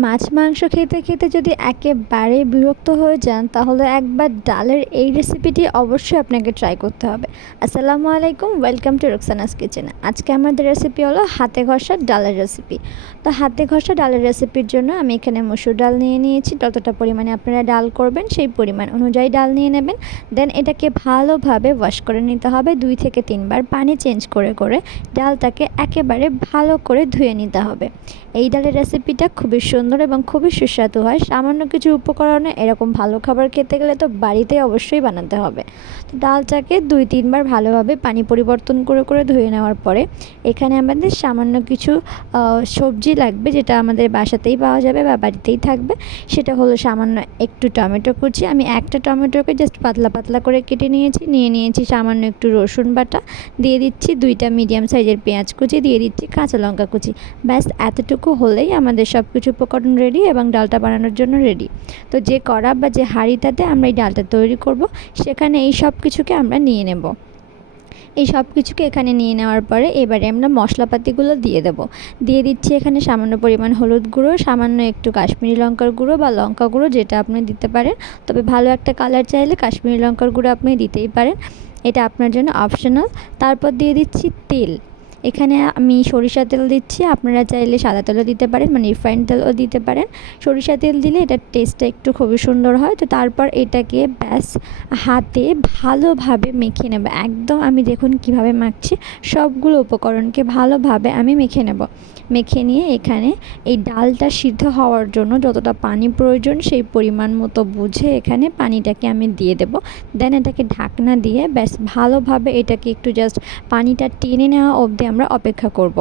মাছ মাংস খেতে খেতে যদি একেবারে বিরক্ত হয়ে যান তাহলে একবার ডালের এই রেসিপিটি অবশ্যই আপনাকে ট্রাই করতে হবে। আসসালামু আলাইকুম, ওয়েলকাম টু রোকসানাস কিচেন। আজকে আমাদের রেসিপি হলো হাতে ঘষা ডালের রেসিপি। তো হাতে ঘষা ডালের রেসিপির জন্য আমি এখানে মসুর ডাল নিয়ে নিয়েছি। যতটা পরিমাণে আপনারা ডাল করবেন সেই পরিমাণ অনুযায়ী ডাল নিয়ে নেবেন। দেন এটাকে ভালোভাবে ওয়াশ করে নিতে হবে 2 থেকে 3 বার পানি চেঞ্জ করে করে ডালটাকে একেবারে ভালো করে ধুয়ে নিতে হবে। এই ডালের রেসিপিটা খুবই সুন্দর এবং খুবই সুস্বাদু হয়। সামান্য কিছু উপকরণে এরকম ভালো খাবার খেতে গেলে তো বাড়িতেই অবশ্যই বানাতে হবে। তো ডালটাকে 2-3 বার ভালোভাবে পানি পরিবর্তন করে করে ধুয়ে নেওয়ার পরে এখানে আমাদের সামান্য কিছু সবজি লাগবে, যেটা আমাদের বাসাতেই পাওয়া যাবে বা বাড়িতেই থাকবে। সেটা হলো সামান্য একটু টমেটো কুচি। আমি একটা টমেটোকে জাস্ট পাতলা পাতলা করে কেটে নিয়েছি সামান্য একটু রসুন বাটা, দিয়ে দিচ্ছি 2টা মিডিয়াম সাইজের পেঁয়াজ কুচি, দিয়ে দিচ্ছি কাঁচা লঙ্কা কুচি। ব্যাস এতটুকু হলেই আমাদের সব কিছু উপকরণ রেডি এবং ডালটা বানানোর জন্য রেডি। তো যে কড়া বা যে হাঁড়িটাতে আমরা এই ডালটা তৈরি করব সেখানে এই সব কিছুকে আমরা নিয়ে নেব। এই সব কিছুকে এখানে নিয়ে নেওয়ার পরে এবারে আমরা মশলাপাতিগুলো দিয়ে দিচ্ছি এখানে সামান্য পরিমাণ হলুদ গুঁড়ো, সামান্য একটু কাশ্মীরি লঙ্কার গুঁড়ো বা লঙ্কা গুঁড়ো, যেটা আপনি দিতে পারেন। তবে ভালো একটা কালার চাইলে কাশ্মীরি লঙ্কার গুঁড়ো আপনি দিতেই পারেন, এটা আপনার জন্য অপশনাল। তারপর দিয়ে দিচ্ছি তেল। এখানে আমি সরিষা তেল দিচ্ছি, আপনারা চাইলে সাদা তেলও দিতে পারেন, মানে রিফাইন্ড তেলও দিতে পারেন। সরিষা তেল দিলে এটার টেস্টটা একটু খুবই সুন্দর হয়। তো তারপর এটাকে ব্যাস হাতে ভালোভাবে মেখে নেব। একদম আমি দেখুন কিভাবে মাখছি, সবগুলো উপকরণকে ভালোভাবে আমি মেখে নিয়ে এখানে এই ডালটা সিদ্ধ হওয়ার জন্য যতটা পানি প্রয়োজন সেই পরিমাণ মতো বুঝে এখানে পানিটাকে আমি দিয়ে দেব। দেন এটাকে ঢাকনা দিয়ে ব্যাস ভালোভাবে এটাকে একটু জাস্ট পানিটা টেনে নেওয়া অবধি আমরা অপেক্ষা করব।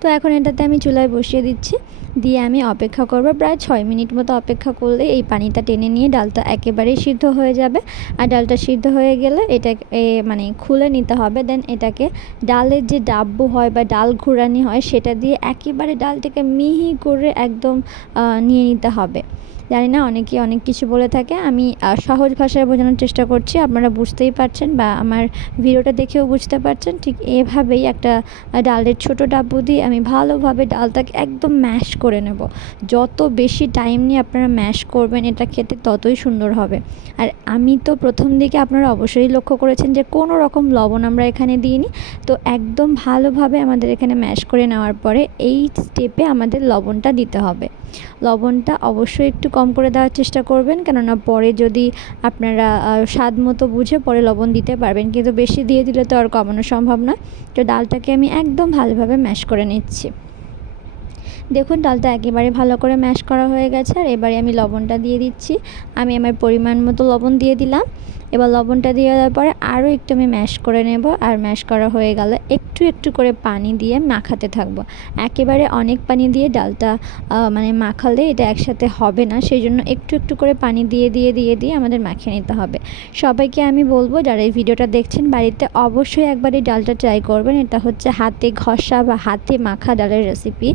তো এখন এটাতে আমি চুলায় বসিয়ে দিচ্ছি, দিয়ে আমি অপেক্ষা করব প্রায় 6 মিনিট মতো। অপেক্ষা করলে এই পানিটা টেনে নিয়ে ডালটা একেবারেই সিদ্ধ হয়ে যাবে। আর ডালটা সিদ্ধ হয়ে গেলে এটা মানে খুলে নিতে হবে। দেন এটাকে ডালের যে ডাব্বু হয় বা ডাল ঘুরানি হয় সেটা দিয়ে একেবারে ডালটাকে মিহি করে একদম নিয়ে নিতে হবে। জানি না অনেকে অনেক কিছু বলে থাকে, আমি সহজ ভাষায় বোঝানোর চেষ্টা করছি, আপনারা বুঝতেই পারছেন বা আমার ভিডিওটা দেখেও বুঝতে পারছেন। ঠিক এভাবেই একটা ডালের ছোটো ডাব্বু দিয়ে আমি ভালোভাবে ডালটাকে একদম ম্যাশ করে নেব। যত বেশি টাইম নিয়ে আপনারা ম্যাশ করবেন এটা খেতে ততই সুন্দর হবে। আর আমি তো প্রথম দিকে আপনারা অবশ্যই লক্ষ্য করেছেন যে কোনো রকম লবণ আমরা এখানে দিইনি। তো একদম ভালোভাবে আমাদের এখানে ম্যাশ করে নেওয়ার পরে এই স্টেপে আমাদের লবণটা দিতে হবে। লবণটা অবশ্যই একটু কম করে দেওয়ার চেষ্টা করবেন, কেননা পরে যদি আপনারা স্বাদ মতো বুঝে পরে লবণ দিতে পারবেন, কিন্তু বেশি দিয়ে দিলে তো আর কমানো সম্ভব নয়। তো ডালটাকে আমি একদম ভালোভাবে ম্যাশ করে নিচ্ছি। দেখুন ডালটা একেবারে ভালো করে ম্যাশ করা হয়ে গেছে। আর এবারে আমি লবণটা দিয়ে দিচ্ছি। আমি আমার পরিমাণ মতো লবণ দিয়ে দিলাম। এবার লবণটা দিয়ে দেওয়ার পরে আরও একটু আমি ম্যাশ করে নেব। আর ম্যাশ করা হয়ে গেলে একটু একটু করে পানি দিয়ে মাখাতে থাকবো। একেবারে অনেক পানি দিয়ে ডালটা মানে মাখালে এটা একসাথে হবে না, সেই জন্য একটু একটু করে পানি দিয়ে আমাদের মাখিয়ে নিতে হবে। সবাইকে আমি বলবো যারা এই ভিডিওটা দেখছেন বাড়িতে অবশ্যই একবার এই ডালটা ট্রাই করবেন। এটা হচ্ছে হাতে ঘষা বা হাতে মাখা ডালের রেসিপি।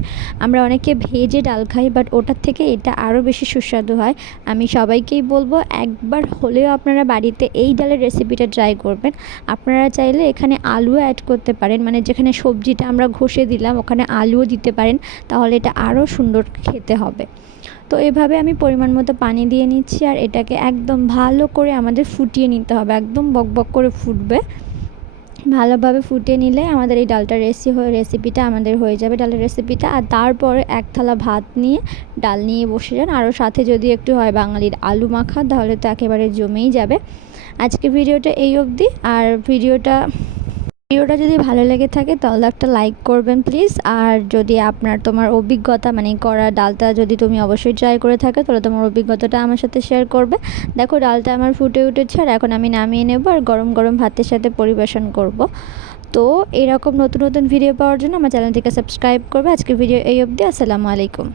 আমরা অনেকে ভেজে ডাল খাই, বাট ওটার থেকে এটা আরও বেশি সুস্বাদু হয়। আমি সবাইকেই বলবো একবার হলেও আপনারা বাড়িতে এই ডালের রেসিপিটা ট্রাই করবেন। আপনারা চাইলে এখানে আলুও অ্যাড করতে পারেন, মানে যেখানে সবজিটা আমরা ঘষে দিলাম ওখানে আলুও দিতে পারেন, তাহলে এটা আরও সুন্দর খেতে হবে। তো এভাবে আমি পরিমাণ মতো পানি দিয়ে নিচ্ছি। আর এটাকে একদম ভালো করে আমাদের ফুটিয়ে নিতে হবে, একদম বকবক করে ফুটবে। ভালোভাবে ফুটিয়ে নিলে আমাদের এই ডালটার রেসিপিটা আমাদের হয়ে যাবে, ডালের রেসিপিটা। আর তারপরে এক থালা ভাত নিয়ে ডাল নিয়ে বসে যান। আরও সাথে যদি একটু হয় বাঙালির আলু মাখা, তাহলে তো একেবারে জমেই যাবে। আজকে ভিডিওটা এই অবধি। আর ভিডিওটা যদি ভালো লেগে থাকে তাহলে একটা লাইক করবেন প্লিজ। আর যদি তোমার অভিজ্ঞতা মানে করা ডালটা যদি তুমি অবশ্যই ট্রাই করে থাকো তাহলে তোমার অভিজ্ঞতাটা আমার সাথে শেয়ার করবে। দেখো ডালটা আমার ফুটে উঠেছে আর এখন আমি নামিয়ে নেব আর গরম গরম ভাতের সাথে পরিবেশন করব। তো এরকম নতুন নতুন ভিডিও পাওয়ার জন্য আমার চ্যানেলটিকে সাবস্ক্রাইব করবে। আজকে ভিডিও এই অবধি। আসসালামু আলাইকুম।